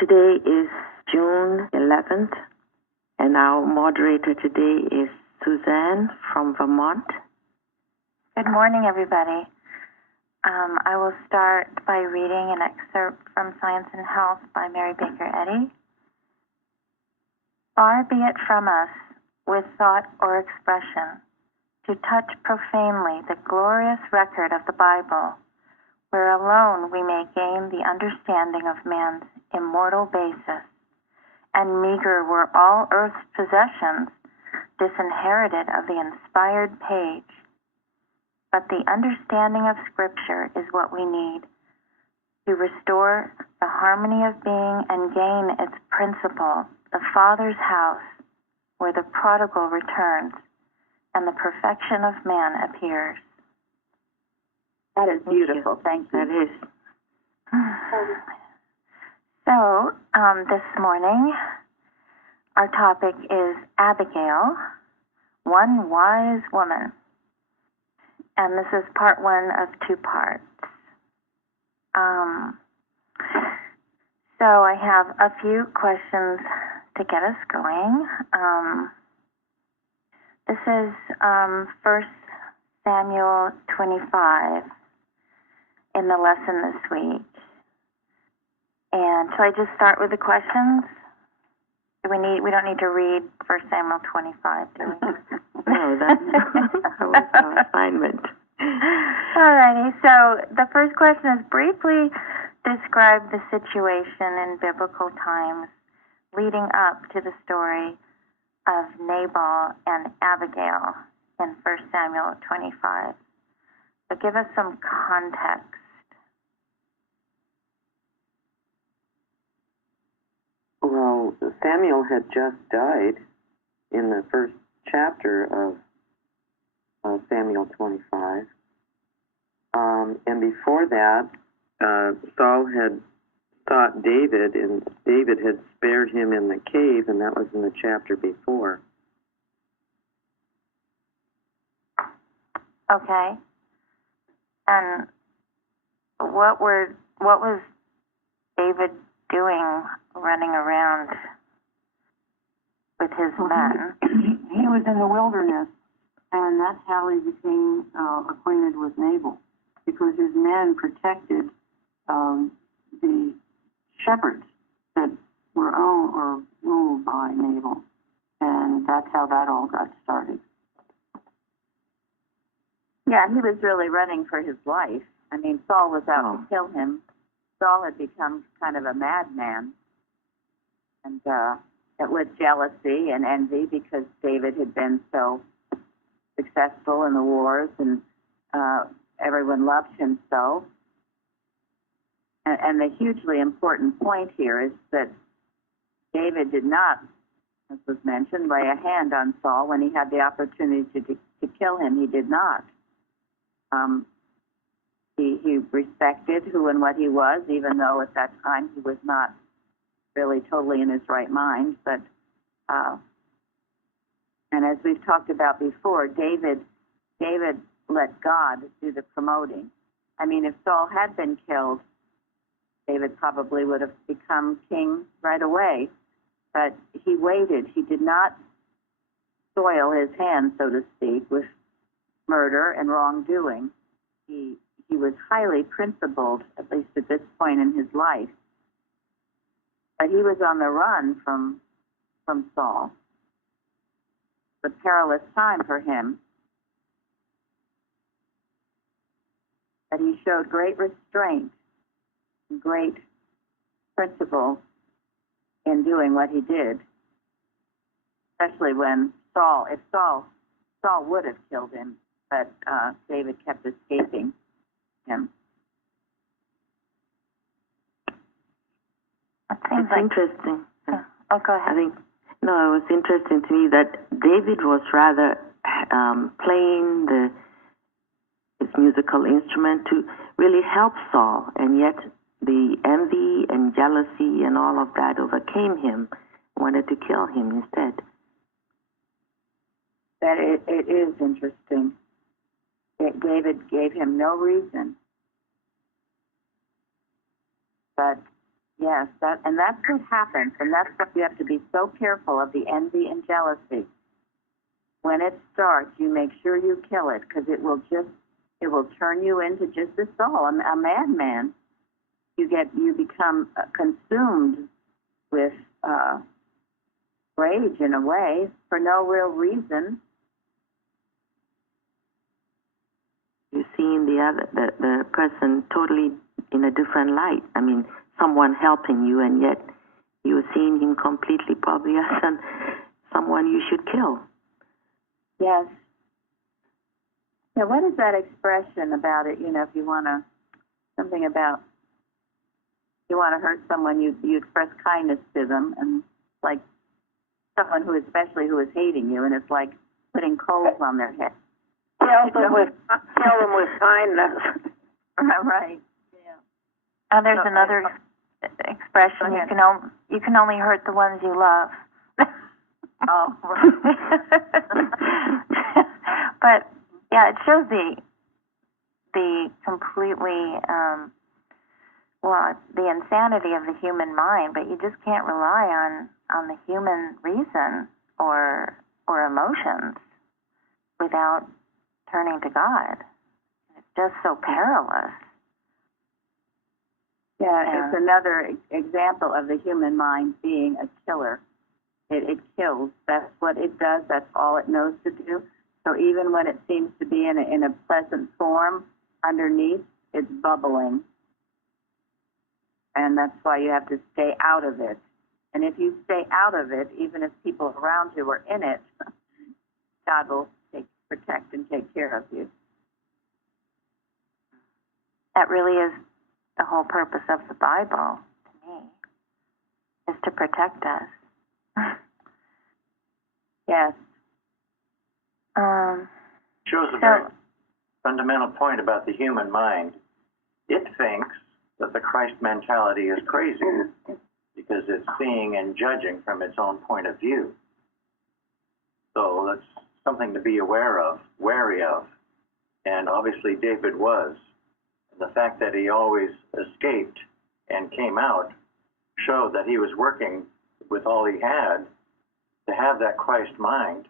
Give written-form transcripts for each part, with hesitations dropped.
Today is June 11th, and our moderator today is Suzanne from Vermont. Good morning, everybody. I will start by reading an excerpt from Science and Health by Mary Baker Eddy. Far be it from us, with thought or expression, to touch profanely the glorious record of the Bible, where alone we may gain the understanding of man's immortal basis, and meager were all earth's possessions, disinherited of the inspired page. But the understanding of Scripture is what we need to restore the harmony of being and gain its principle, the Father's house, where the prodigal returns and the perfection of man appears. That is beautiful. Thank you. That is. So, this morning, our topic is Abigail, one wise woman. And this is part one of two parts. So I have a few questions to get us going. This is 1 Samuel 25 in the lesson this week. And shall I just start with the questions? We don't need to read 1 Samuel 25, do we? No, that was our assignment. All righty. So the first question is briefly describe the situation in biblical times leading up to the story of Nabal and Abigail in 1 Samuel 25. So give us some context. Well, Samuel had just died in the first chapter of Samuel 25. And before that, Saul had sought David, and David had spared him in the cave, and that was in the chapter before. Okay. And what was David doing running around with his men? He was in the wilderness, and that's how he became acquainted with Nabal, because his men protected the shepherds that were owned or ruled by Nabal, and that's how that all got started. Yeah, he was really running for his life. I mean, Saul was out to kill him. Saul had become kind of a madman, and with jealousy and envy because David had been so successful in the wars, and everyone loved him so. And the hugely important point here is that David did not, as was mentioned, lay a hand on Saul when he had the opportunity to kill him. He did not. He respected who and what he was, even though at that time he was not really totally in his right mind. But and as we've talked about before, David let God do the promoting. I mean, if Saul had been killed, David probably would have become king right away. But he waited. He did not soil his hands, so to speak, with murder and wrongdoing. He was highly principled, at least at this point in his life. But he was on the run from Saul. It's a perilous time for him. But he showed great restraint and great principle in doing what he did, especially when Saul would have killed him, but David kept escaping him. It's interesting. Oh, go ahead. It was interesting to me that David was rather playing his musical instrument to really help Saul, and yet the envy and jealousy and all of that overcame him, wanted to kill him instead. That it is interesting. David gave him no reason, but Yes, that's what happens, and that's what you have to be so careful of, the envy and jealousy. When it starts, you make sure you kill it, because it will turn you into just a soul, a madman. You become consumed with rage in a way for no real reason. You're seeing the person totally in a different light. I mean, someone helping you, and yet you're seeing him completely probably as someone you should kill. Yes. Yeah, what is that expression about it? If you want to, something about, you want to hurt someone, you express kindness to them, and like someone who is hating you, and it's like putting coals on their head. Kill them with kindness. Right. Yeah. There's another expression. You can only hurt the ones you love. Oh, right. But yeah, it shows the completely the insanity of the human mind. But you just can't rely on the human reason or emotions without turning to God. It's just so perilous. Yeah, it's another example of the human mind being a killer. It kills. That's what it does. That's all it knows to do. So even when it seems to be in a pleasant form, underneath, it's bubbling. And that's why you have to stay out of it. And if you stay out of it, even if people around you are in it, God will protect and take care of you. That really is the whole purpose of the Bible, to me, is to protect us. Yes. Shows a very fundamental point about the human mind. It thinks that the Christ mentality is crazy because it's seeing and judging from its own point of view. So that's something to be wary of. And obviously David was. The fact that he always escaped and came out showed that he was working with all he had to have that Christ mind,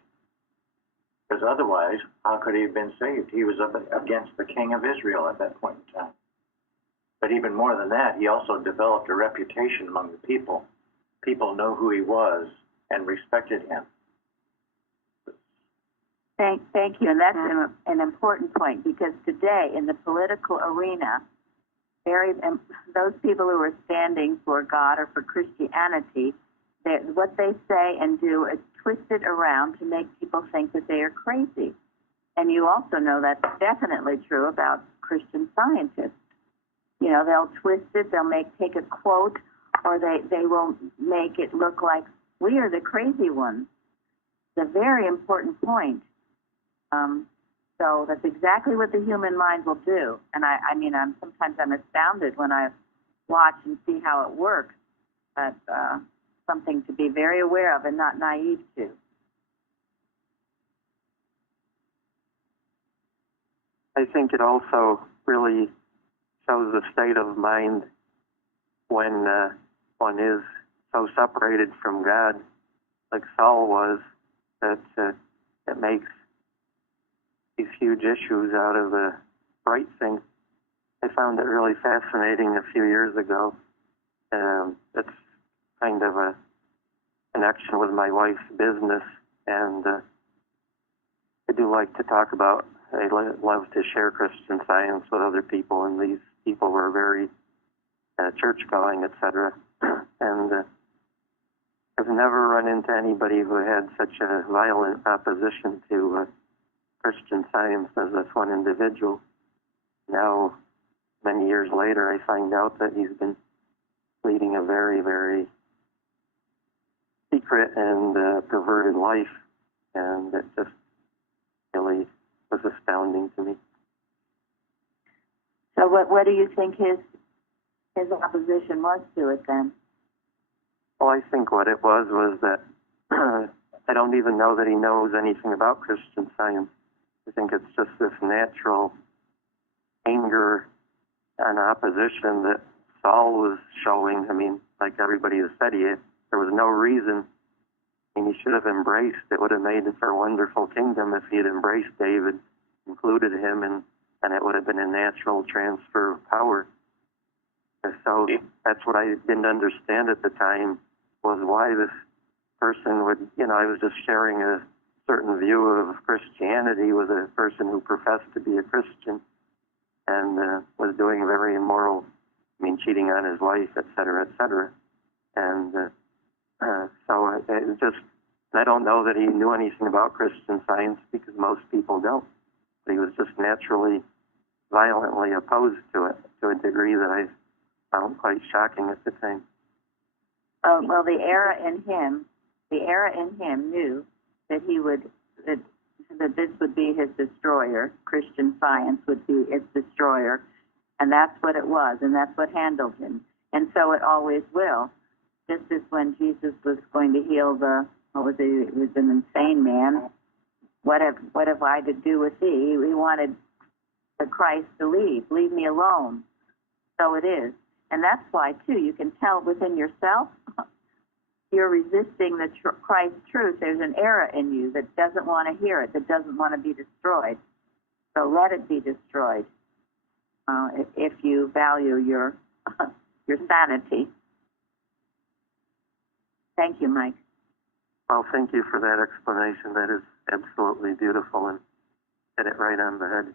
because otherwise, how could he have been saved? He was up against the king of Israel at that point in time. But even more than that, he also developed a reputation among the people. People know who he was and respected him. Thank you, and that's an important point, because today in the political arena, those people who are standing for God or for Christianity, what they say and do is twisted around to make people think that they are crazy. And you also know that's definitely true about Christian scientists. They'll twist it, they'll take a quote, or they will make it look like we are the crazy ones. It's a very important point. So that's exactly what the human mind will do. And sometimes I'm astounded when I watch and see how it works. But something to be very aware of and not naive to. I think it also really shows the state of mind when one is so separated from God, like Saul was, that it makes these huge issues out of the right thing. I found it really fascinating a few years ago. It's kind of a connection with my wife's business, and I do like to talk about, I love to share Christian Science with other people, and these people were very church-going, etc. And I've never run into anybody who had such a violent opposition to Christian Science as this one individual. Now, many years later, I find out that he's been leading a very, very secret and perverted life, and it just really was astounding to me. So what do you think his opposition was to it then? Well, I think what it was that I don't even know that he knows anything about Christian Science. I think it's just this natural anger and opposition that Saul was showing, I mean, like everybody has said, there was no reason, and he should have embraced. It would have made for a wonderful kingdom if he had embraced David, included him, and it would have been a natural transfer of power. And so that's what I didn't understand at the time, was why this person would, I was just sharing a certain view of Christianity with a person who professed to be a Christian and was doing very immoral, cheating on his wife, et cetera, et cetera. And so it just, I don't know that he knew anything about Christian Science, because most people don't. But he was just naturally, violently opposed to it to a degree that I found quite shocking at the time. Well, the era in him knew that he would, that this would be his destroyer. Christian Science would be its destroyer, and that's what it was, and that's what handled him. And so it always will. Just as when Jesus was going to heal he was an insane man. What have I to do with thee? He wanted the Christ to leave me alone. So it is. And that's why, too, you can tell within yourself, you're resisting the Christ truth. There's an error in you that doesn't want to hear it, that doesn't want to be destroyed. So let it be destroyed if you value your sanity. Thank you, Mike. Well, thank you for that explanation. That is absolutely beautiful and hit it right on the head.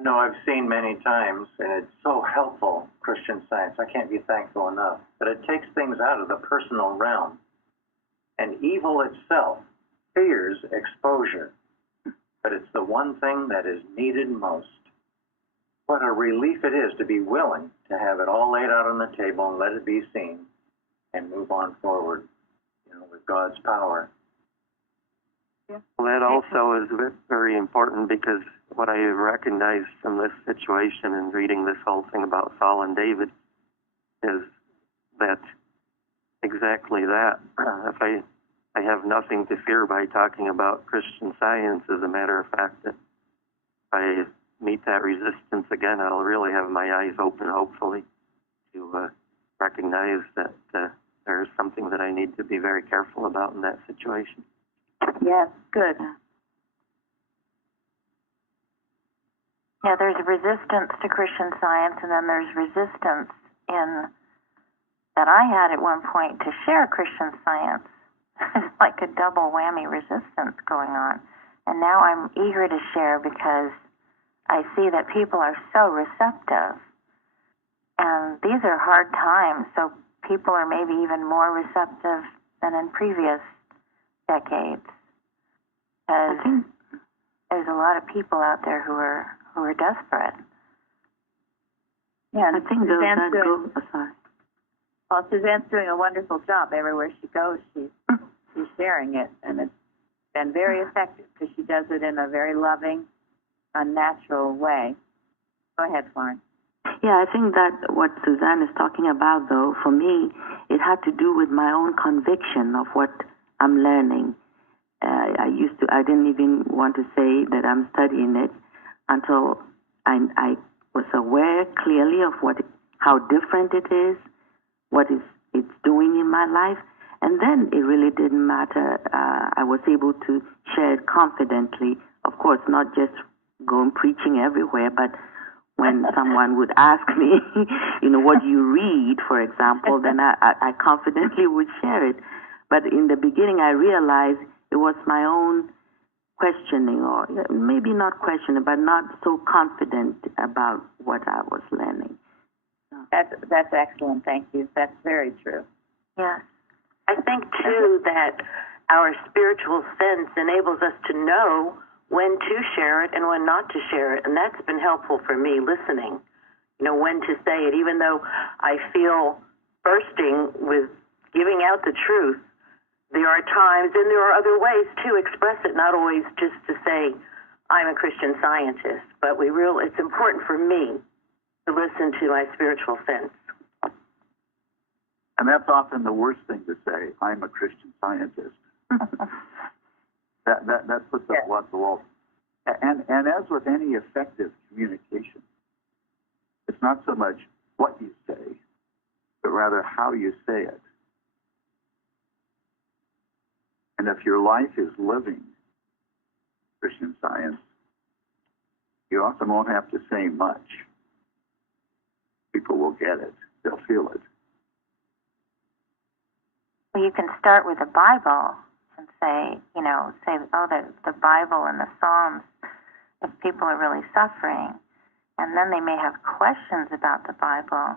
No, I've seen many times, and it's so helpful, Christian Science. I can't be thankful enough. But it takes things out of the personal realm. And evil itself fears exposure. But it's the one thing that is needed most. What a relief it is to be willing to have it all laid out on the table and let it be seen and move on forward, with God's power. Yeah. Well, that also is very important, because what I recognized from this situation and reading this whole thing about Saul and David is that exactly that. If I have nothing to fear by talking about Christian Science, as a matter of fact, that if I meet that resistance again, I'll really have my eyes open, hopefully, to recognize that there's something that I need to be very careful about in that situation. Yes, good. Yeah, there's resistance to Christian Science, and then there's resistance that I had at one point to share Christian Science. It's like a double whammy resistance going on. And now I'm eager to share, because I see that people are so receptive. And these are hard times, so people are maybe even more receptive than in previous decades. Because there's a lot of people out there who are desperate. Yeah, and I think Suzanne's doing a wonderful job everywhere she goes. She's sharing it, and it's been very effective, because she does it in a very loving, unnatural way. Go ahead, Florence. Yeah, I think that what Suzanne is talking about, though, for me, it had to do with my own conviction of what I'm learning. I didn't even want to say that I'm studying it until I was aware clearly of how different it is, what it's doing in my life, and then it really didn't matter. I was able to share it confidently, of course, not just going preaching everywhere, but when someone would ask me, what do you read, for example, then I confidently would share it. But in the beginning, I realized it was my own questioning, or maybe not questioning, but not so confident about what I was learning. That's excellent. Thank you. That's very true. Yeah. I think, too, that our spiritual sense enables us to know when to share it and when not to share it. And that's been helpful for me, listening, when to say it. Even though I feel bursting with giving out the truth, there are times, and there are other ways to express it, not always just to say, I'm a Christian Scientist. But it's important for me to listen to my spiritual sense. And that's often the worst thing to say, I'm a Christian Scientist. That puts up lots of walls. And as with any effective communication, It's not so much what you say, but rather how you say it. And if your life is living Christian Science, you often won't have to say much. People will get it. They'll feel it. Well, you can start with the Bible and say, oh, the Bible and the Psalms, if people are really suffering. And then they may have questions about the Bible.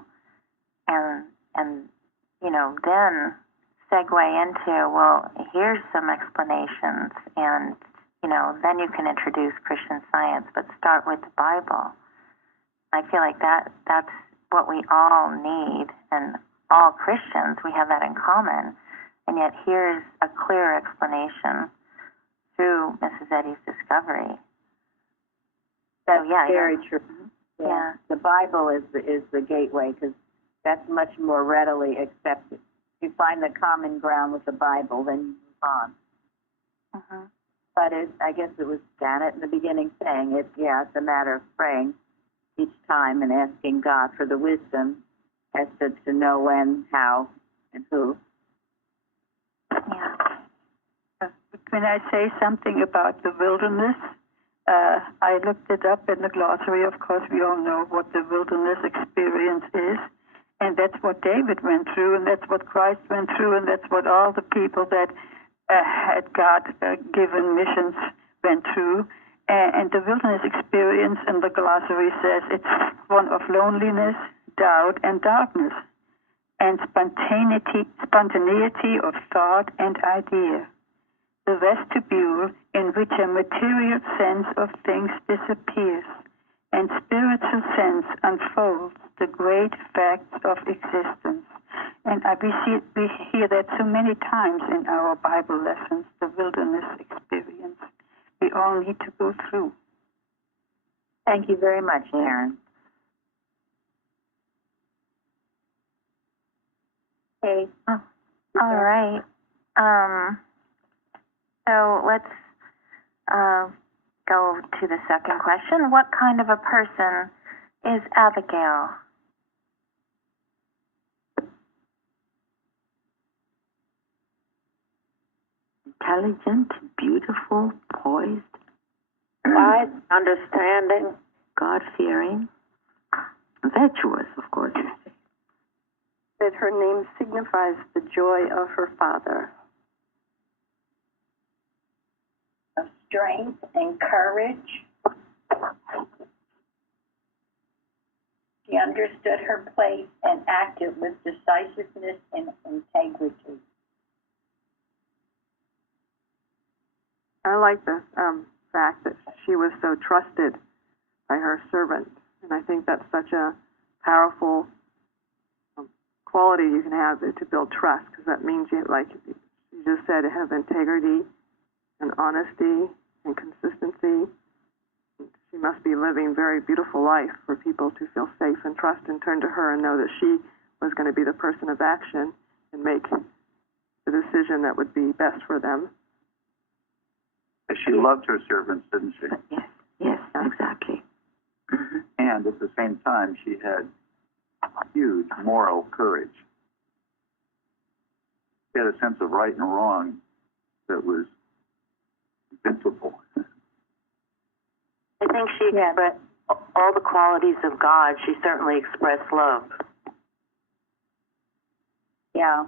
And then segue into, well, here's some explanations. And, then you can introduce Christian Science, but start with the Bible. I feel like that's what we all need, and all Christians, we have that in common. And yet here's a clear explanation through Mrs. Eddy's discovery. That's very true. Yeah. The Bible is the gateway, because that's much more readily accepted. If you find the common ground with the Bible, then you move on. Mm-hmm. But I guess it was Janet in the beginning saying it's a matter of praying each time and asking God for the wisdom as to know when, how, and who. Yeah. Can I say something about the wilderness? I looked it up in the glossary. Of course, we all know what the wilderness experience is. And that's what David went through, and that's what Christ went through, and that's what all the people that had God given missions went through. And the wilderness experience in the glossary says it's one of loneliness, doubt, and darkness, and spontaneity of thought and idea. The vestibule in which a material sense of things disappears and spiritual sense unfolds the great facts of existence. And we hear that so many times in our Bible lessons, the wilderness experience we all need to go through. Thank you very much, Sharon. Okay. Oh, all right. So let's go to the second question. What kind of a person is Abigail? Intelligent, beautiful, poised, Wise, understanding, God-fearing, virtuous, of course. That her name signifies the joy of her father. Of strength and courage. She understood her place and acted with decisiveness and integrity. I like the fact that she was so trusted by her servant, and I think that's such a powerful quality you can have to build trust, because that means you, like you just said, to have integrity and honesty and consistency. She must be living a very beautiful life for people to feel safe and trust and turn to her and know that she was going to be the person of action and make the decision that would be best for them. She loved her servants, didn't she? Yes, exactly. And at the same time, she had huge moral courage. She had a sense of right and wrong that was invincible. I think she expressed all the qualities of God. She certainly expressed love. Yeah,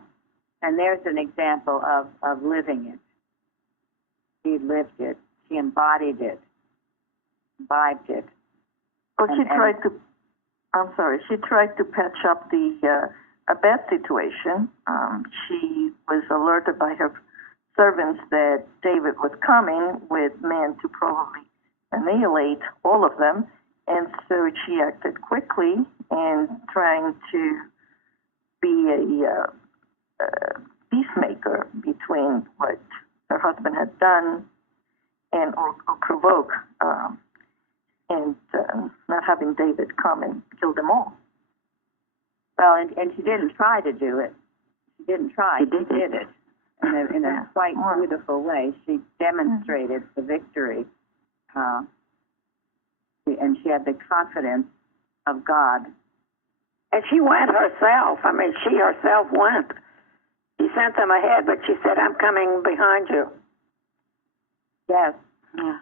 and there's an example of living it. She lived it. She embodied it, imbibed it. Well, she tried to patch up a bad situation. She was alerted by her servants that David was coming with men to probably annihilate all of them, and so she acted quickly in trying to be a peacemaker between what her husband had done and or provoke and not having David come and kill them all. Well, and she didn't try to do it. She didn't try. She did it in a quite beautiful way. She demonstrated the victory, and she had the confidence of God. And she went herself. I mean, she herself went. She sent them ahead, but she said, I'm coming behind you. Yes. Yeah.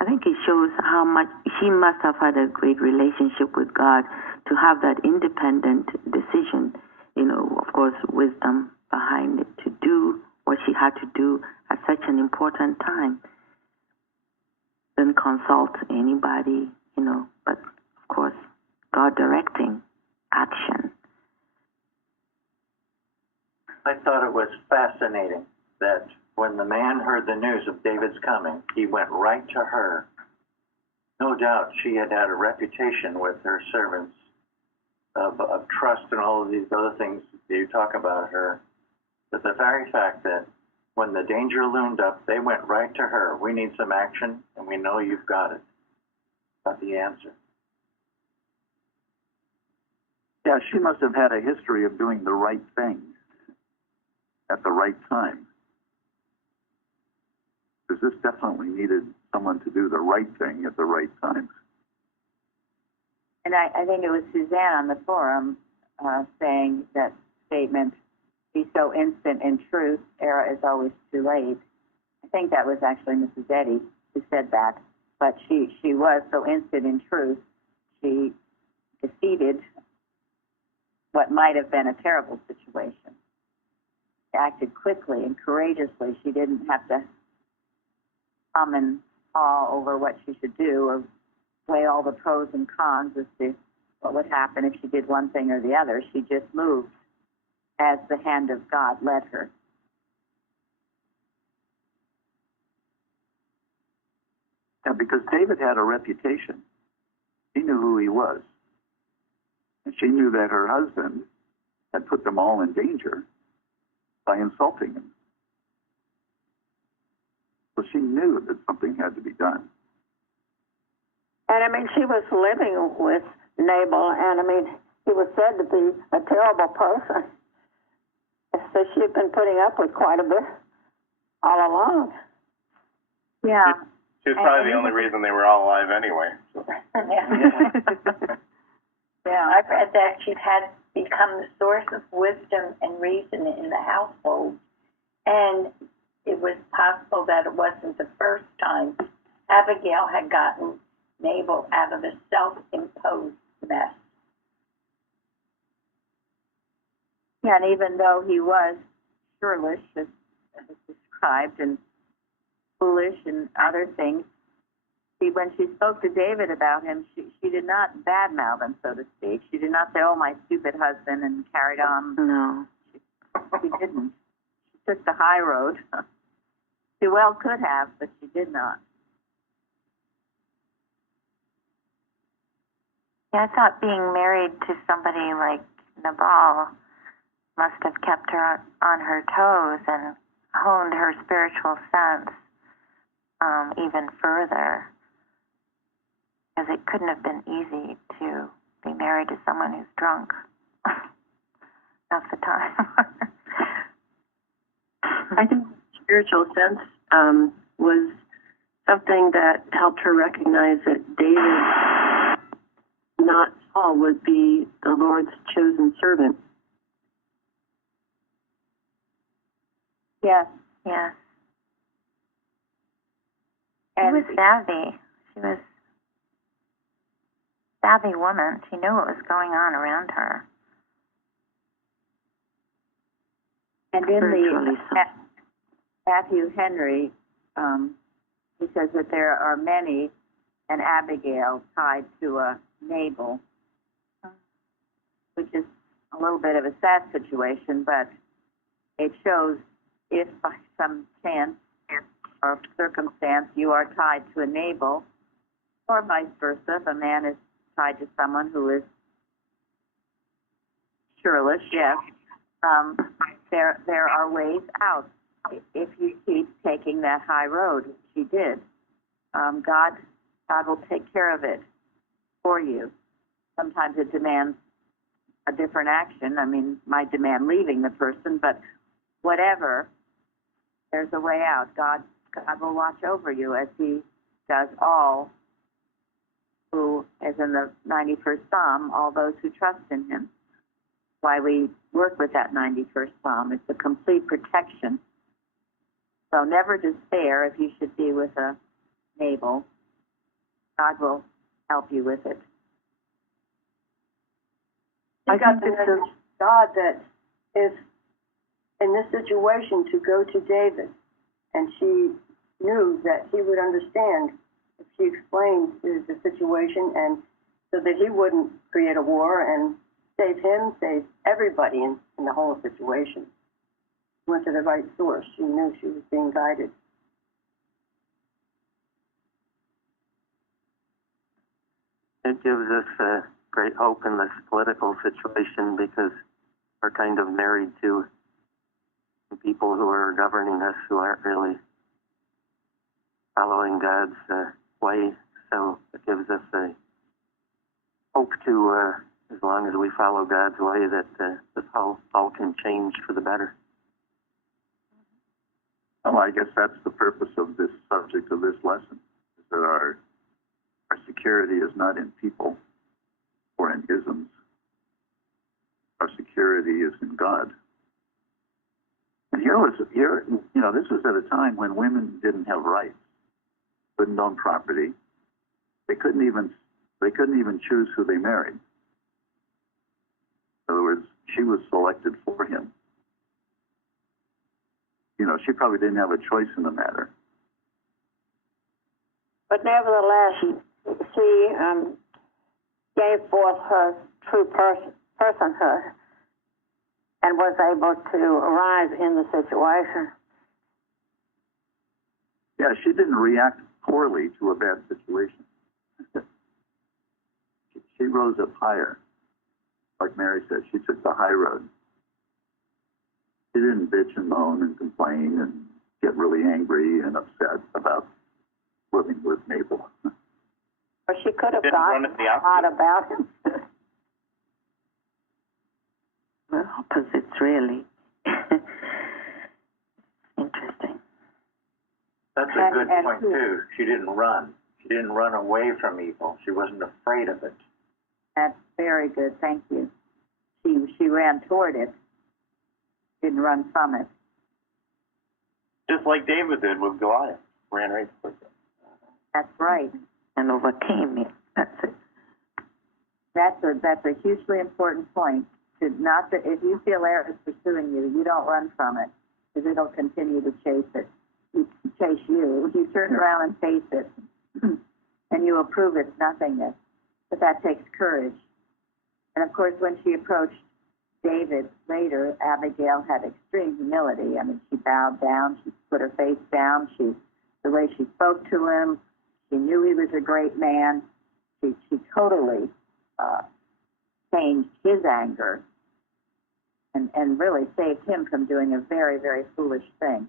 I think it shows how much she must have had a great relationship with God to have that independent decision, of course, wisdom behind it, to do what she had to do at such an important time. Didn't consult anybody, but of course, God directing action. I thought it was fascinating that when the man heard the news of David's coming, he went right to her. No doubt she had had a reputation with her servants of trust and all of these other things that you talk about her. But the very fact that when the danger loomed up, they went right to her. We need some action, and we know you've got it. Got the answer. Yeah, she must have had a history of doing the right thing at the right time. Because this definitely needed someone to do the right thing at the right time. And I think it was Suzanne on the forum saying that statement, be so instant in truth, error is always too late. I think that was actually Mrs. Eddy who said that. But she was so instant in truth, she defeated what might have been a terrible situation. She acted quickly and courageously. She didn't have to hum and haw over what she should do or weigh all the pros and cons as to what would happen if she did one thing or the other. She just moved as the hand of God led her. Yeah, because David had a reputation. She knew who he was. And she knew that her husband had put them all in danger by insulting him. So she knew that something had to be done. And I mean, she was living with Nabal, and I mean, he was said to be a terrible person. So she had been putting up with quite a bit all along. Yeah. She was probably the only reason they were all alive anyway. So. Yeah, I've read that she had become the source of wisdom and reason in the household. And it was possible that it wasn't the first time Abigail had gotten Nabal out of the self-imposed mess. Yeah, and even though he was churlish, as described, and foolish and other things, when she spoke to David about him, she did not badmouth him, so to speak. She did not say, oh, my stupid husband, and carried on. No. She didn't. She took the high road. She well could have, but she did not. Yeah, I thought being married to somebody like Nabal must have kept her on her toes and honed her spiritual sense even further. Because it couldn't have been easy to be married to someone who's drunk half the time. I think spiritual sense was something that helped her recognize that David, not Saul, would be the Lord's chosen servant. Yes. Yes. And she was savvy. She was a savvy woman. She knew what was going on around her. And in the Matthew Henry, he says that there are many an Abigail tied to a Nabal, which is a little bit of a sad situation, but it shows if by some chance or circumstance you are tied to a Nabal, or vice versa, if a man is tied to someone who is churlish, yes, there are ways out if you keep taking that high road. She did. God will take care of it for you. Sometimes it demands a different action. I mean, might demand leaving the person, but whatever, there's a way out. God will watch over you as He does all who, as in the 91st Psalm, all those who trust in him. Why we work with that 91st Psalm. It's a complete protection. So never despair if you should be with a Nabal. God will help you with it. I got the message of God that if in this situation to go to David, and she knew that he would understand if she explained the situation, and so that he wouldn't create a war and save him, save everybody in the whole situation. Went to the right source. She knew she was being guided. It gives us great hope in this political situation because we're kind of married to people who are governing us who aren't really following God's way. So it gives us a hope to, as long as we follow God's way, that this all can change for the better. Well, I guess that's the purpose of this subject of this lesson, is that our security is not in people or in isms. Our security is in God. And this was at a time when women didn't have rights, couldn't own property. They couldn't even choose who they married. In other words, she was selected for him. She probably didn't have a choice in the matter. But nevertheless, she gave forth her true personhood and was able to arise in the situation. Yeah, she didn't react poorly to a bad situation. She rose up higher. Like Mary said, she took the high road. She didn't bitch and moan and complain and get really angry and upset about living with Nabal. Or she could have gotten a lot about him. Well, opposites, really. Interesting. That's a good point, too. She didn't run. She didn't run away from evil. She wasn't afraid of it. That's very good. Thank you. She ran toward it, didn't run from it. Just like David did with Goliath, ran right towards it. That's right. And overcame it. That's it. That's a hugely important point. If you feel air is pursuing you, you don't run from it, because it'll continue to chase you. If you turn around and face it, and you will prove its nothingness. But that takes courage. And of course, when she approached David later, Abigail had extreme humility. I mean, she bowed down, she put her face down, the way she spoke to him, she knew he was a great man. She totally changed his anger and really saved him from doing a very, very foolish thing.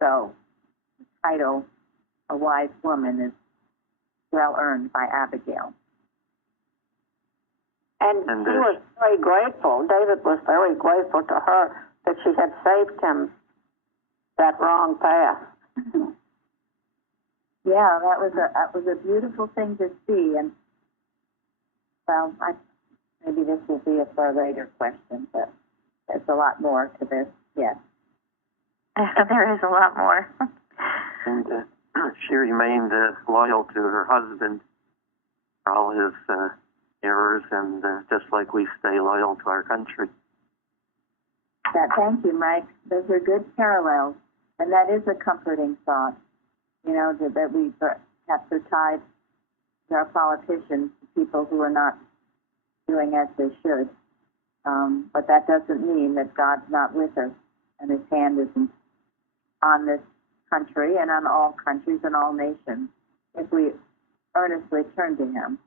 So the title, A Wise Woman, is well earned by Abigail. And she was very grateful. David was very grateful to her that she had saved him that wrong path. Yeah, that was a beautiful thing to see. And well, maybe this will be for a later question, but there's a lot more to this. Yes, there is a lot more. And she remained loyal to her husband for all his errors, and just like we stay loyal to our country. Thank you, Mike. Those are good parallels, and that is a comforting thought. That we have to tie our politicians to people who are not doing as they should. But that doesn't mean that God's not with us, and His hand isn't on this country and on all countries and all nations if we earnestly turn to Him.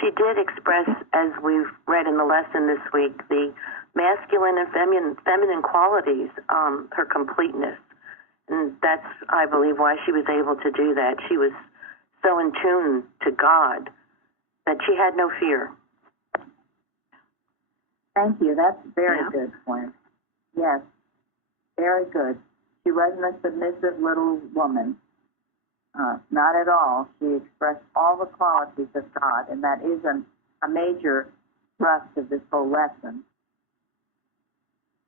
She did express, as we've read in the lesson this week, the masculine and feminine qualities, her completeness. And that's, I believe, why she was able to do that. She was so in tune to God that she had no fear. Thank you. That's a very good point. Yes, very good. She wasn't a submissive little woman. Not at all. She expressed all the qualities of God, and that is a major thrust of this whole lesson.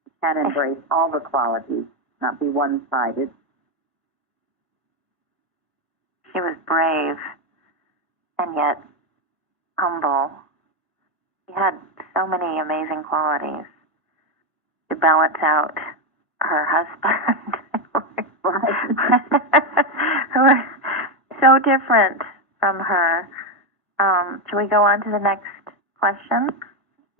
You can embrace all the qualities, not be one-sided. She was brave and yet humble. She had so many amazing qualities to balance out her husband, who was so different from her. Shall we go on to the next question?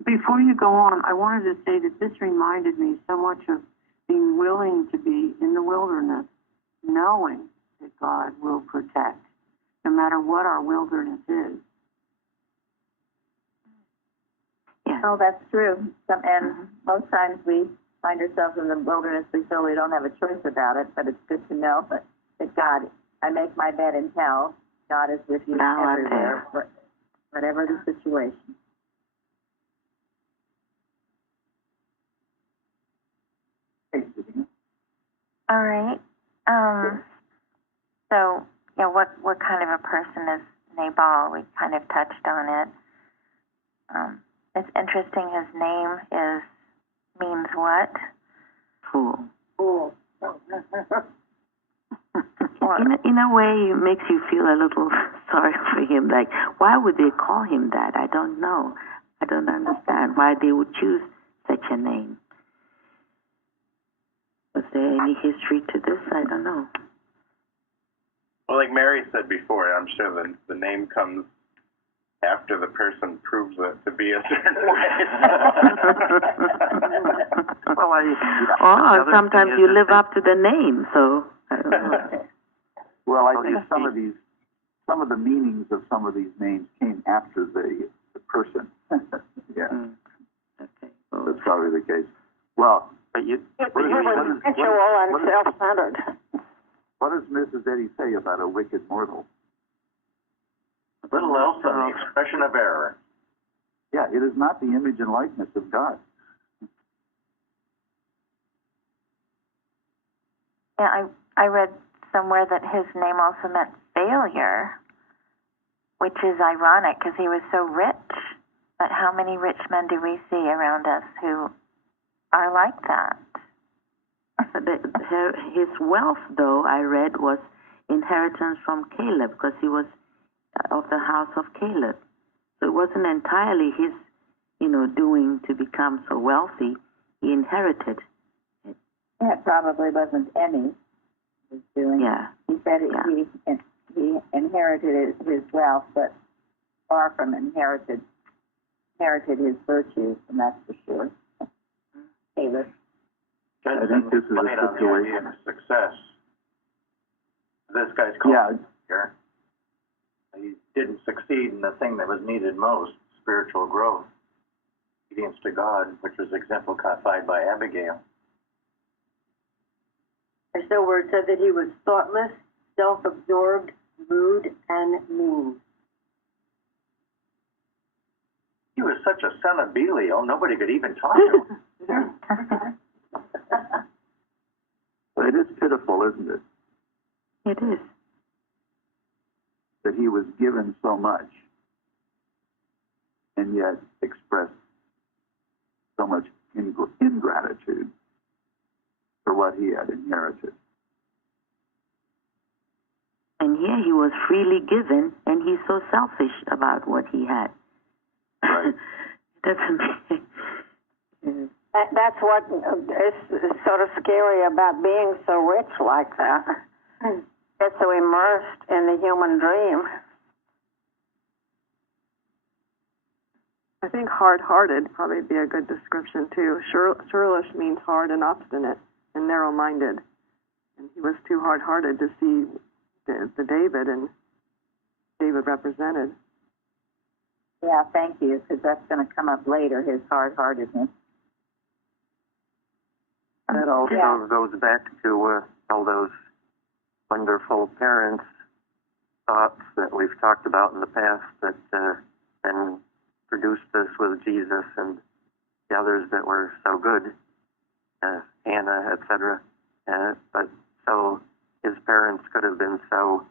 Before you go on, I wanted to say that this reminded me so much of being willing to be in the wilderness, knowing that God will protect, no matter what our wilderness is. Yeah. Oh, that's true. And most times we find ourselves in the wilderness, we feel we don't have a choice about it, but it's good to know that God, I make my bed in hell, God is with you everywhere, whatever the situation. All right. So, yeah, what kind of a person is Nabal? We kind of touched on it. It's interesting. His name means what? Fool. Fool. In a way, it makes you feel a little sorry for him. Like, why would they call him that? I don't know. I don't understand why they would choose such a name. Was there any history to this? I don't know. Well, like Mary said before, I'm sure the name comes after the person proves it to be a certain way. Well, sometimes you live up to the name, so I don't know. Well, I think some of the meanings of some of these names came after the person. Yeah. Okay. Well, that's probably the case. Well, He was sensual and self-centered. What does Mrs. Eddy say about a wicked mortal? Little else than the expression of error. Yeah, it is not the image and likeness of God. Yeah, I read somewhere that his name also meant failure, which is ironic because he was so rich. But how many rich men do we see around us who are like that? His wealth, though, I read, was inheritance from Caleb because he was of the house of Caleb. So it wasn't entirely his, doing to become so wealthy. He inherited it. Yeah, it probably wasn't any his doing. Yeah. He said he inherited his wealth, but far from inherited his virtues, and that's for sure. Caleb. I think this is a situation of success. This guy's called here. He didn't succeed in the thing that was needed most, spiritual growth, obedience to God, which was exemplified by Abigail. There's no word said that he was thoughtless, self-absorbed, rude, and mean. He was such a son of Belial, nobody could even talk to him. But it is pitiful, isn't it? It is. That he was given so much and yet expressed so much ingratitude for what he had inherited. And here he was freely given, and he's so selfish about what he had. Right. That's what is sort of scary about being so rich like that. Get so immersed in the human dream. I think hard-hearted probably be a good description too. Churlish means hard and obstinate and narrow-minded, and he was too hard-hearted to see the David and David represented. Yeah, thank you, because that's going to come up later, his hard-heartedness. That also goes back to all those wonderful parents' thoughts that we've talked about in the past that then produced us with Jesus and the others that were so good, Hannah, etc. But so his parents could have been so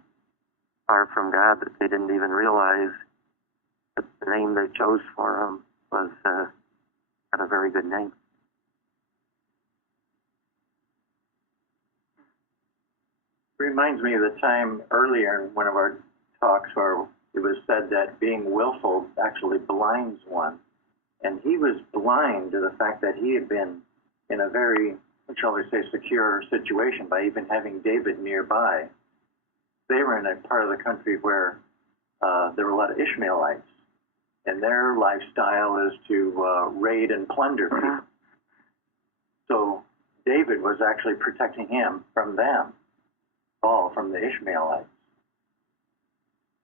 far from God that they didn't even realize that the name they chose for him was not a very good name. Reminds me of the time earlier in one of our talks where it was said that being willful actually blinds one. And he was blind to the fact that he had been in a very, what shall we say, secure situation by even having David nearby. They were in a part of the country where there were a lot of Ishmaelites, and their lifestyle is to raid and plunder people. So David was actually protecting him from them, all from the Ishmaelites.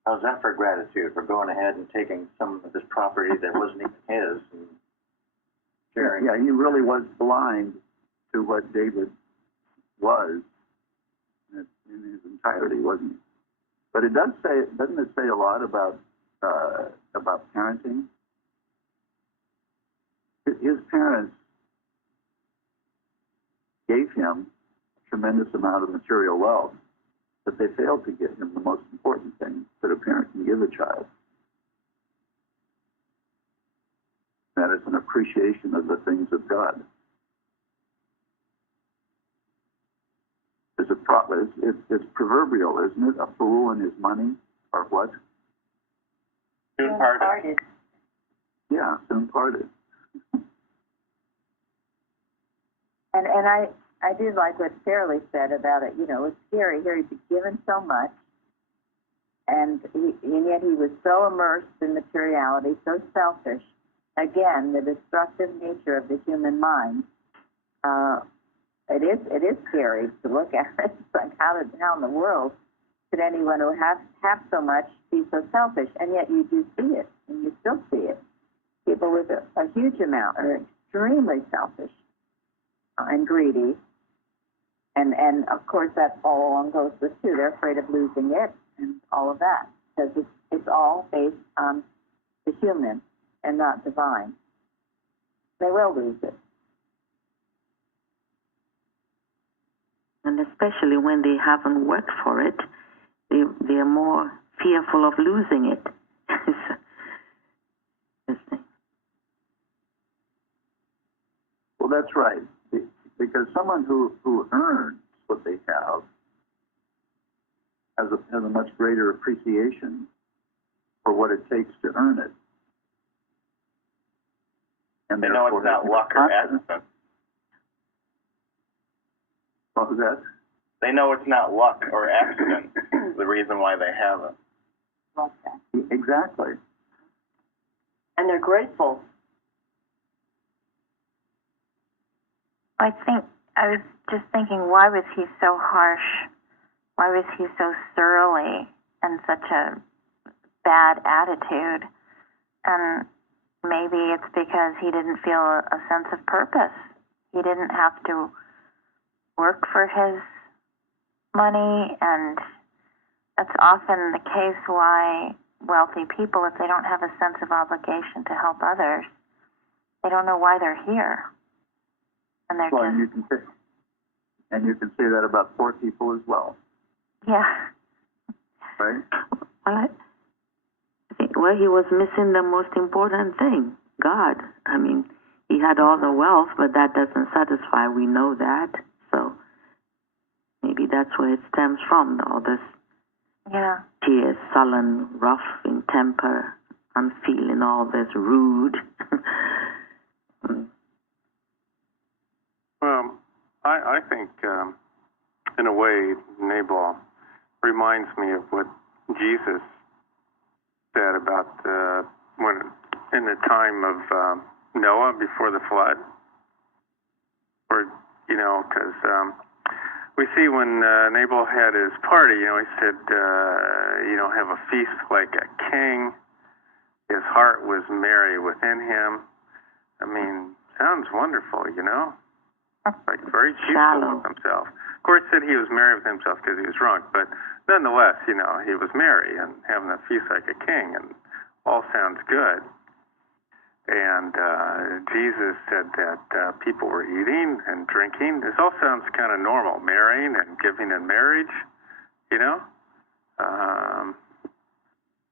How's that for gratitude, for going ahead and taking some of his property that wasn't even his and sharing? Yeah, he really was blind to what David was in his entirety, wasn't he? But it does say, doesn't it say a lot about parenting? His parents gave him a tremendous amount of material wealth, but they failed to give him the most important thing that a parent can give a child. That is an appreciation of the things of God. It's proverbial, isn't it? A fool and his money, or what? Soon parted. Yeah, soon parted. And I did like what Shirley said about it. You know, it's scary here. He's given so much, and yet he was so immersed in materiality, so selfish. Again, the destructive nature of the human mind. It is scary to look at. It's like how in the world could anyone who have so much be so selfish? And yet you do see it, and you still see it. People with a huge amount are extremely selfish and greedy. And of course that all along goes with too. They're afraid of losing it and all of that, because it's all based on the human and not divine. They will lose it. And especially when they haven't worked for it, they are more fearful of losing it. Well, that's right. Because someone who earns what they have has a much greater appreciation for what it takes to earn it. And they know it's not luck or accident. What was that? They know it's not luck or accident, the reason why they have it. Exactly. And they're grateful. I was just thinking, why was he so harsh? Why was he so surly and such a bad attitude? And maybe it's because he didn't feel a sense of purpose. He didn't have to work for his money, and that's often the case why wealthy people, if they don't have a sense of obligation to help others, they don't know why they're here. And they're well, just... and you can say that about poor people as well. Yeah. Right? Well, he was missing the most important thing, God. I mean, he had all the wealth, but that doesn't satisfy. We know that. So maybe that's where it stems from, all this tears, sullen, rough in temper, and feeling all this rude. Well, I think, in a way, Nabal reminds me of what Jesus said about when in the time of Noah before the flood, or because we see when Nabal had his party, he said, have a feast like a king. His heart was merry within him. I mean, sounds wonderful, like very peaceful with himself. Of course, said he was merry with himself because he was drunk, but nonetheless, he was merry and having a feast like a king, and all sounds good. And Jesus said that people were eating and drinking. This all sounds kind of normal, marrying and giving in marriage,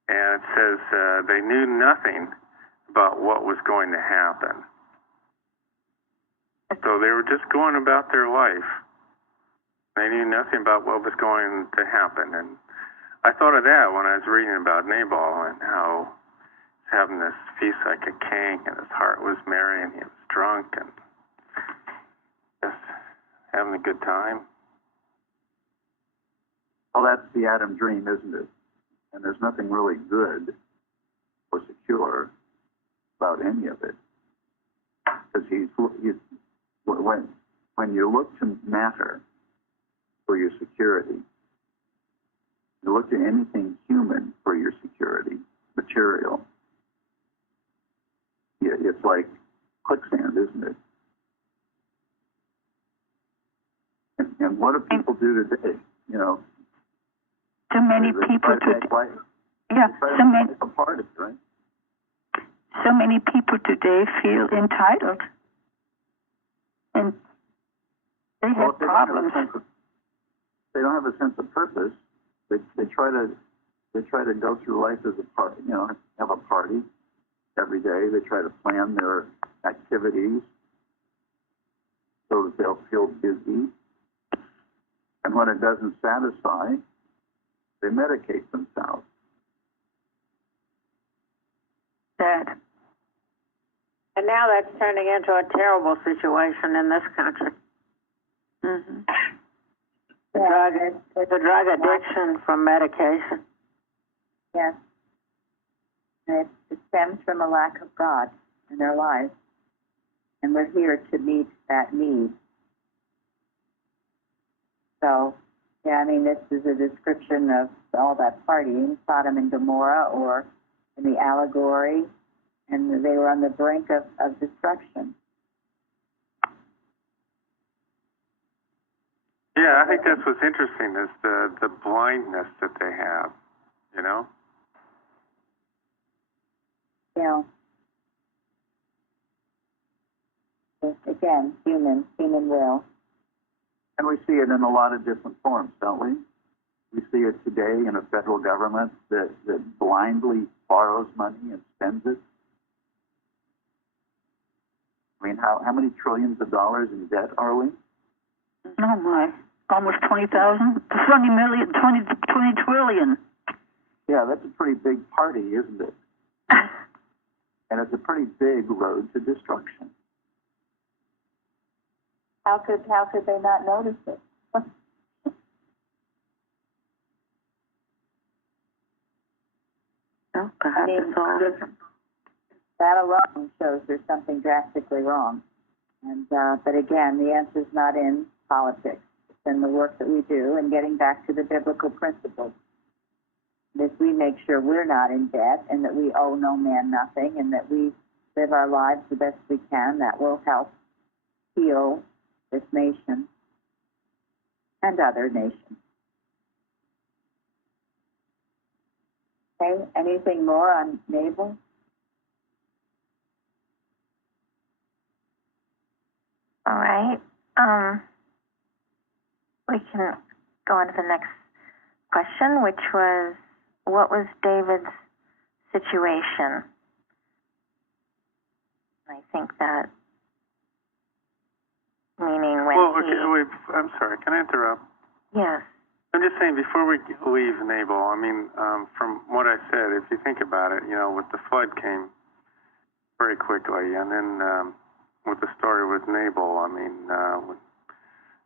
and it says they knew nothing about what was going to happen. So they were just going about their life. They knew nothing about what was going to happen. And I thought of that when I was reading about Nabal and how he's having this feast like a king, and his heart was merry, and he was drunk, and just having a good time. Well, that's the Adam dream, isn't it? And there's nothing really good or secure about any of it. Because when you look to matter for your security, you look to anything human for your security, material, it's like quicksand, isn't it? And what do people do today? You know, so many people today. Yeah, so many. A part of it, right? So many people today feel entitled, and they have problems. They don't have a sense of purpose. They try to go through life as a part. You know, have a party every day. They try to plan their activities so that they'll feel busy. And when it doesn't satisfy, they medicate themselves. Sad. And now that's turning into a terrible situation in this country. Mm-hmm. The drug addiction from medication. Yes. And it stems from a lack of God in their lives. And we're here to meet that need. So, yeah, I mean, this is a description of all that partying, Sodom and Gomorrah, or in the allegory, and they were on the brink of destruction. Yeah, I think that's what's interesting is the blindness that they have, you know? Yeah. Again, human will. And we see it in a lot of different forms, don't we? We see it today in a federal government that blindly borrows money and spends it. I mean, how many trillions of dollars in debt are we? Oh my, almost 20,000, 20 million, 20 trillion. Yeah, that's a pretty big party, isn't it? And it's a pretty big road to destruction. How could they not notice it? Well, perhaps it's all that alone shows there's something drastically wrong. And but again, the answer's not in politics. It's in the work that we do and getting back to the biblical principles. If we make sure we're not in debt and that we owe no man nothing and that we live our lives the best we can, that will help heal this nation and other nations. Okay, anything more on Nabal? All right. We can go on to the next question, which was, what was David's situation? I think that meaning when I'm sorry, can I interrupt? Yes. I'm just saying, before we leave Nabal, I mean, from what I said, if you think about it, you know, with the flood came very quickly, and then with the story with Nabal, I mean, when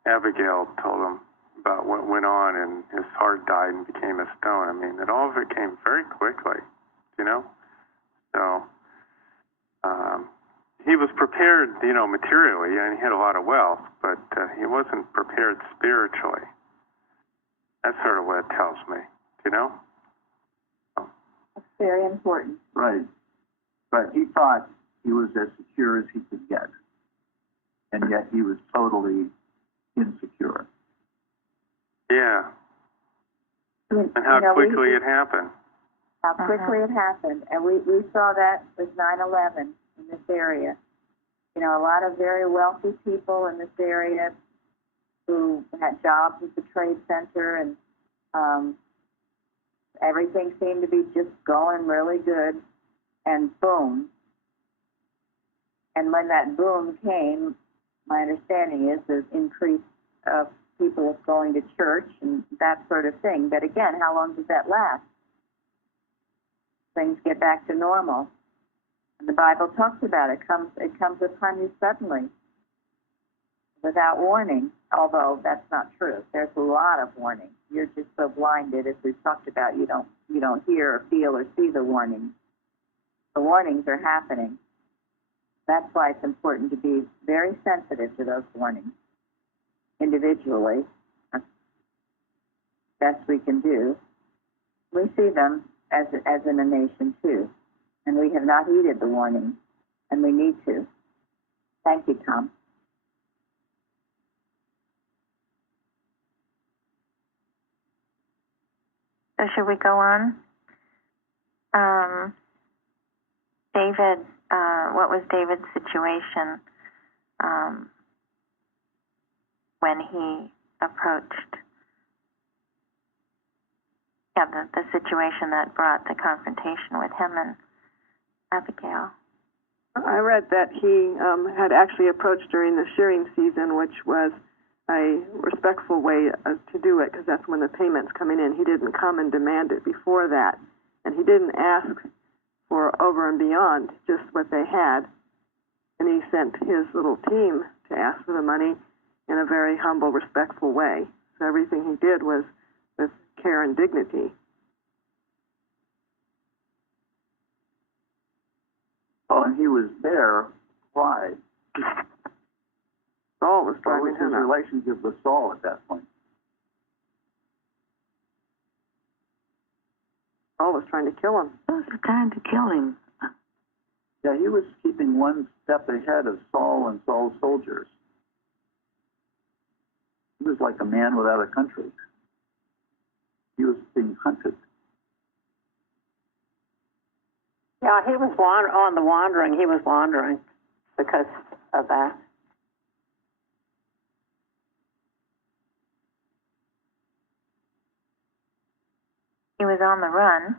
Abigail told him about what went on, and his heart died and became a stone. I mean, that all of it came very quickly, you know? So, he was prepared, you know, materially, and he had a lot of wealth, but he wasn't prepared spiritually. That's sort of what it tells me, you know? That's very important. Right. But he thought he was as secure as he could get. And yet he was totally insecure. Yeah. And how quickly it happened. How quickly it happened. And we saw that with 9/11 in this area. You know, a lot of very wealthy people in this area who had jobs at the trade center and Everything seemed to be just going really good, and boom. And when that boom came, my understanding is there's increase of people going to church and that sort of thing. But again, how long does that last? Things get back to normal. And the Bible talks about it. It comes upon you suddenly, without warning, although that's not true. There's a lot of warning. You're just so blinded, as we've talked about, you don't hear or feel or see the warnings. The warnings are happening. That's why it's important to be very sensitive to those warnings individually, as best we can do. We see them as in a nation too, and we have not heeded the warnings, and we need to. Thank you, Tom. So should we go on? David, what was David's situation when he approached the situation that brought the confrontation with him and Abigail? I read that he had actually approached during the shearing season, which was a respectful way to do it, because that's when the payment's coming in. He didn't come and demand it before that, and he didn't ask for over and beyond just what they had, and he sent his little team to ask for the money in a very humble, respectful way. So everything he did was with care and dignity. Oh, and he was there. Why? Saul was driving his him out. relationship with Saul at that point? Saul was trying to kill him. He was trying to kill him. Yeah, he was keeping one step ahead of Saul and Saul's soldiers. He was like a man without a country. He was being hunted. Yeah, he was on the wandering. He was wandering because of that. He was on the run.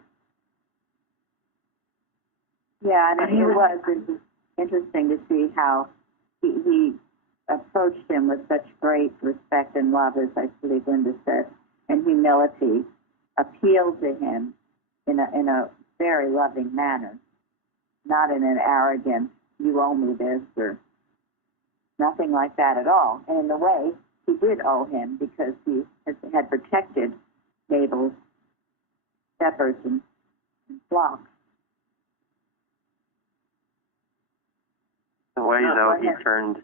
Yeah, and it was interesting to see how he approached him with such great respect and love, as I believe Linda said, and humility, appealed to him in a very loving manner, not in an arrogant, you owe me this, or nothing like that at all. And in a way, he did owe him, because he had protected Nabal's shepherds and flocks. The way, though, he turned,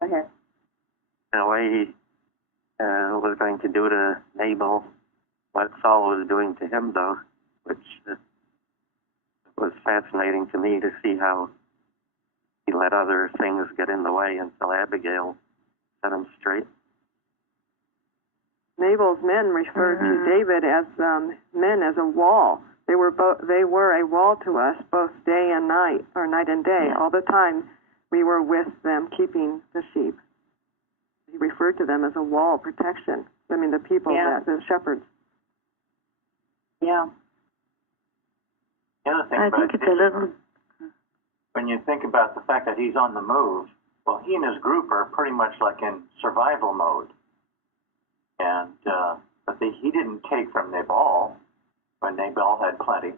Go ahead. the way he was going to do to Nabal, what Saul was doing to him, though, which was fascinating to me to see how he let other things get in the way until Abigail set him straight. Nabal's men referred to David as men as a wall. They were a wall to us, both day and night, or night and day. All the time we were with them, keeping the sheep. He referred to them as a wall of protection. I mean, the people, the shepherds. Yeah. The other thing I about think it's a little... when you think about the fact that he's on the move, well, he and his group are pretty much like in survival mode. And but he didn't take from Nabal when Nabal had plenty.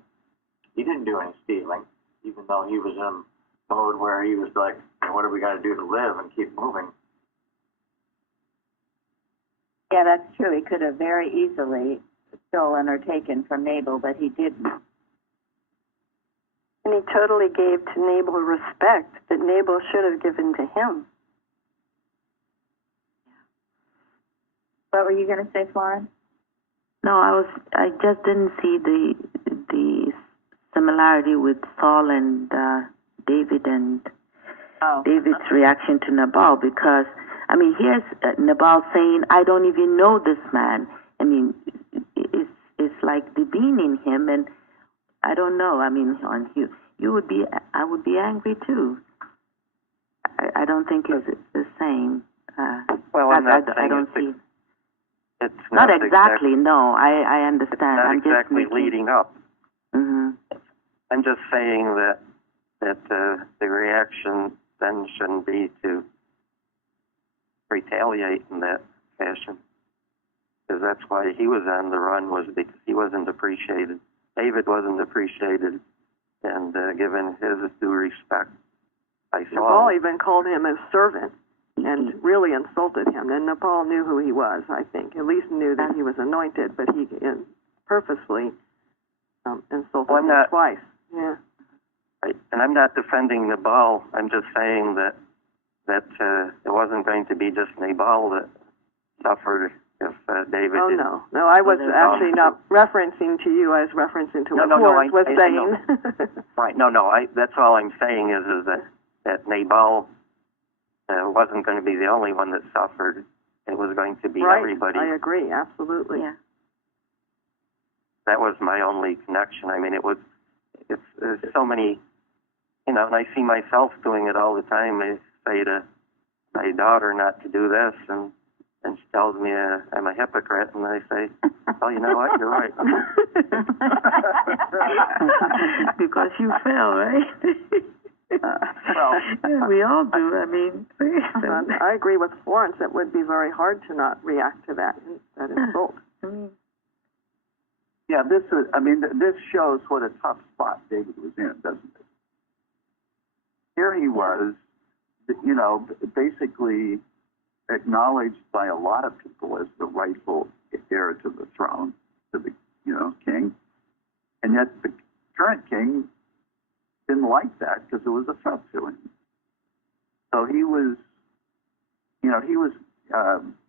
He didn't do any stealing, even though he was in a mode where he was like, what do we got to do to live and keep moving? Yeah, that's true. He could have very easily stolen or taken from Nabal, but he didn't. And he totally gave to Nabal respect that Nabal should have given to him. What were you going to say, Florence? No, I just didn't see the similarity with Saul and David and David's reaction to Nabal, because, I mean, here's Nabal saying, I don't even know this man. I mean, it's like the being in him, and I don't know. I mean, on I would be angry too. I don't think it's the same. Well, I'm not I saying don't it's see. It's not exactly. No, I understand. It's not I'm exactly just making... leading up. Mm-hmm. I'm just saying that the reaction then shouldn't be to retaliate in that fashion, because that's why he was on the run, was because he wasn't appreciated. David wasn't appreciated and given his due respect by Saul. Paul even called him a servant and really insulted him. And Paul knew who he was, I think. At least knew that he was anointed, but he purposely insulted him twice. Yeah. Right. And I'm not defending Nabal. I'm just saying that it wasn't going to be just Nabal that suffered if David Oh, didn't. No, I was actually not referencing to you. I was referencing to what Florence was saying. Right. No. That's all I'm saying is that Nabal wasn't going to be the only one that suffered. It was going to be everybody. I agree, absolutely. Yeah. That was my only connection. I mean, it's so many, and I see myself doing it all the time. I say to my daughter not to do this, and she tells me I'm a hypocrite, and I say, well, you know what, you're right. Because you fell, right? Well, we all do. I mean, I agree with Florence. It would be very hard to not react to that insult. Yeah, this shows what a tough spot David was in, doesn't it? Here he was, basically acknowledged by a lot of people as the rightful heir to the throne, to the, king. And yet the current king didn't like that because it was a threat to him. So he was,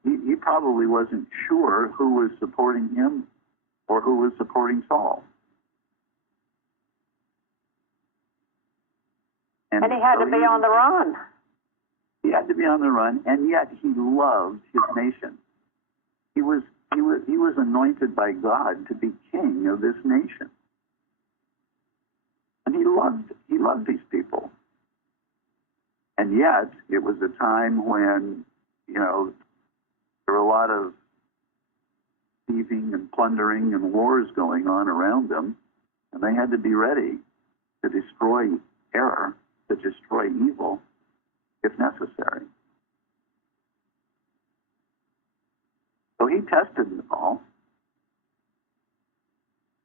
he probably wasn't sure who was supporting him or who was supporting Saul. And he had to be on the run. He had to be on the run, and yet he loved his nation. He was anointed by God to be king of this nation. And he loved these people. And yet, it was a time when, there were a lot of thieving and plundering and wars going on around them, and they had to be ready to destroy error, to destroy evil, if necessary. So he tested them all.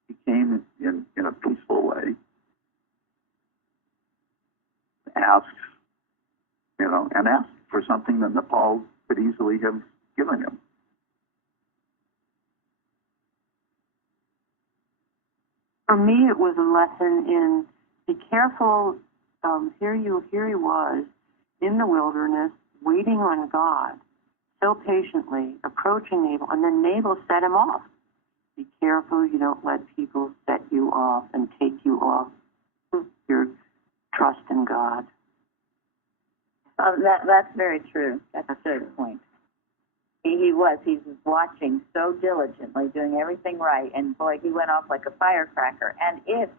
He came in a peaceful way, asked for something that Nepal could easily have given him. For me, it was a lesson in be careful. Here he was in the wilderness, waiting on God, so patiently, approaching Nabal, and then Nabal set him off. Be careful you don't let people set you off and take you off your trust in God. That's very true. That's a good point. He was watching so diligently, doing everything right, and boy, he went off like a firecracker. And if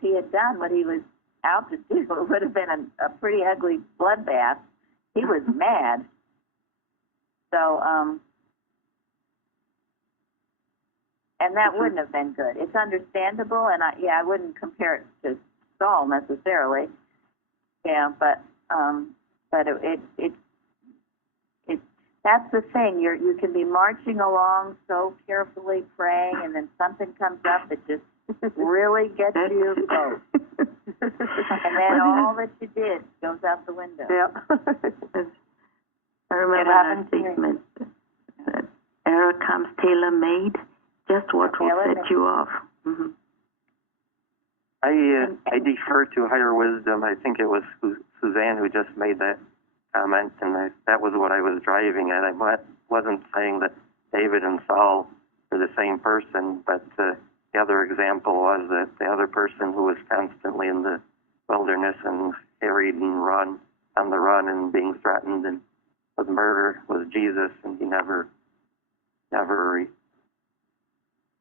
he had done what he was out to do, it would have been a pretty ugly bloodbath. He was mad. So, and that wouldn't have been good. It's understandable, and I wouldn't compare it to Saul necessarily. Yeah, but it that's the thing. You can be marching along so carefully, praying, and then something comes up that just really gets you close. And then all that you did goes out the window. Yeah. I remember our statement. Error comes tailor-made, just what will set you off. Mm-hmm. I defer to higher wisdom. I think it was Suzanne who just made that comment, and that was what I was driving at. I wasn't saying that David and Saul are the same person, but the other example was that the other person who was constantly in the wilderness and harried and on the run and being threatened and with murder was Jesus, and he never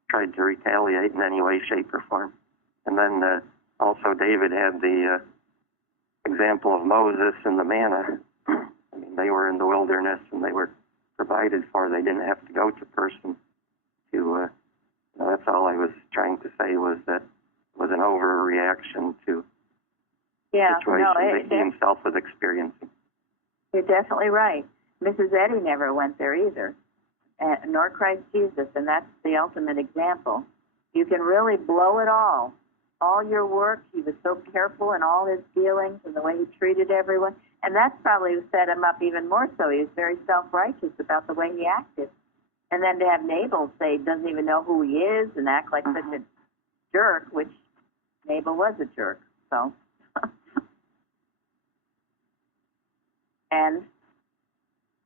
tried to retaliate in any way, shape, or form. And then also David had the example of Moses and the manna. I mean, they were in the wilderness and they were provided for. They didn't have to go to person to. That's all I was trying to say was that it was an overreaction to situation that he himself was experiencing. You're definitely right. Mrs. Eddy never went there either, nor Christ Jesus, and that's the ultimate example. You can really blow it all your work. He was so careful in all his dealings and the way he treated everyone, and that's probably set him up even more so. He was very self-righteous about the way he acted. And then to have Nabal say he doesn't even know who he is and act like such a jerk, which Nabal was a jerk, so. And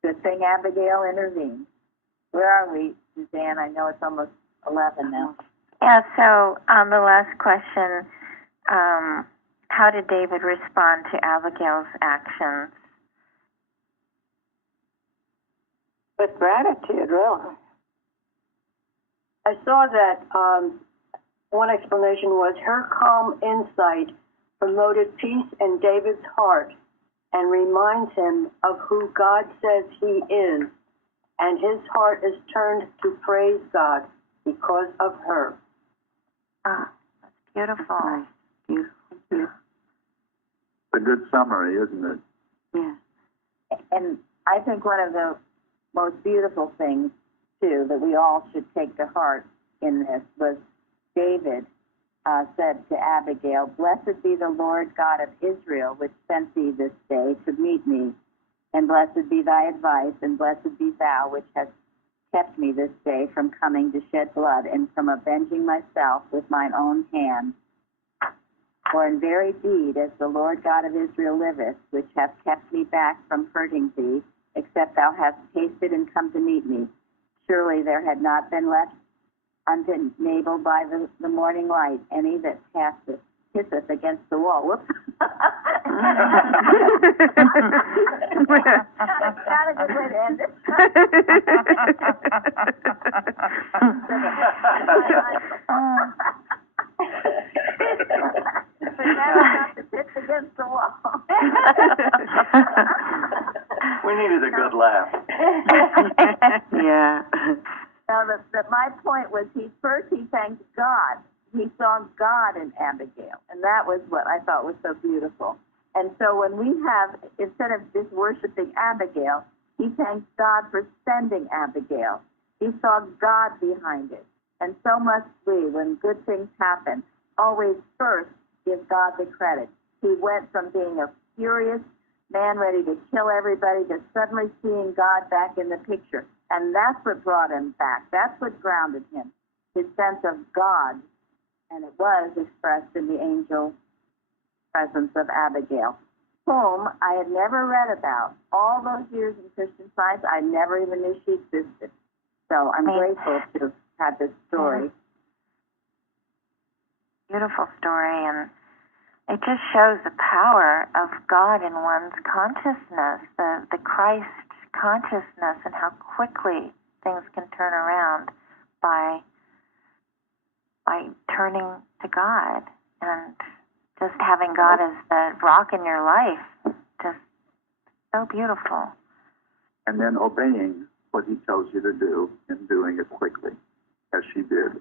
good thing Abigail intervened. Where are we, Suzanne? I know it's almost 11 now. Yeah, so on the last question, how did David respond to Abigail's actions? With gratitude, really. I saw that one explanation was her calm insight promoted peace in David's heart and reminds him of who God says he is, and his heart is turned to praise God because of her. Ah, that's beautiful. Nice. Beautiful. It's a good summary, isn't it? Yeah. And I think one of the most beautiful things, too, that we all should take to heart in this was David said to Abigail, "Blessed be the Lord God of Israel, which sent thee this day to meet me. And blessed be thy advice, and blessed be thou, which hast kept me this day from coming to shed blood, and from avenging myself with mine own hand. For in very deed, as the Lord God of Israel liveth, which hath kept me back from hurting thee, except thou hast tasted and come to meet me, surely there had not been left unto Nabal by the morning light any that hisseth against the wall." Whoops. Not a good way to end it. Against the wall. We needed a good laugh. Yeah. Now, my point was he thanked God. He saw God in Abigail, and that was what I thought was so beautiful. And so when we have, instead of just worshiping Abigail, he thanks God for sending Abigail. He saw God behind it. And so must we, when good things happen, always first give God the credit. He went from being a furious man ready to kill everybody to suddenly seeing God back in the picture. And that's what brought him back. That's what grounded him, his sense of God. And it was expressed in the angel presence of Abigail, whom I had never read about. All those years in Christian Science, I never even knew she existed. So I'm grateful to have had this story. Beautiful story, and it just shows the power of God in one's consciousness, the Christ consciousness, and how quickly things can turn around by turning to God and just having God as the rock in your life. Just so beautiful. And then obeying what he tells you to do and doing it quickly, as she did.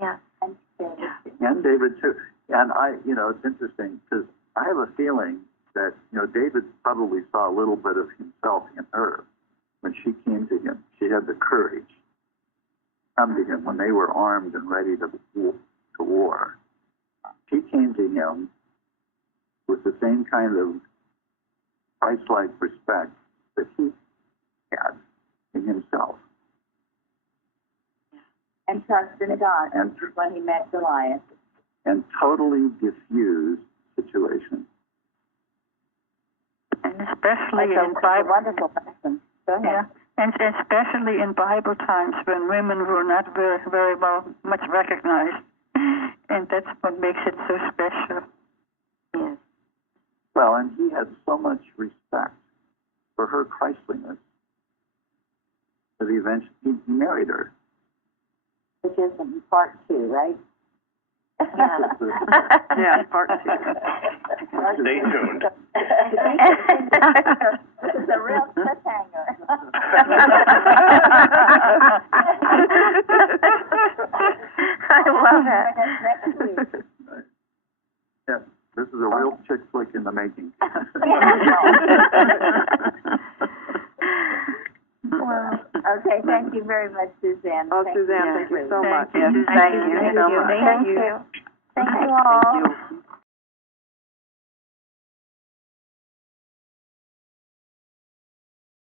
Yeah. And David too. And it's interesting because I have a feeling that, David probably saw a little bit of himself in her when she came to him. She had the courage to come to him when they were armed and ready to war. She came to him with the same kind of Christ-like respect that he had in himself. And trust in God when he met Goliath. And totally diffused situation. And especially in Bible, wonderful person. Go ahead. yeah, and especially in Bible times when women were not very much recognized, and that's what makes it so special. Yes. Well, and he had so much respect for her Christliness that he eventually married her. Which is in part 2, right? Yeah. Yeah, part 2. Stay tuned. This is a real cliffhanger. Well, okay, thank you very much, Suzanne. Oh, Suzanne, thank you so much. Yes, thank you so much. Thank you all. Thank you.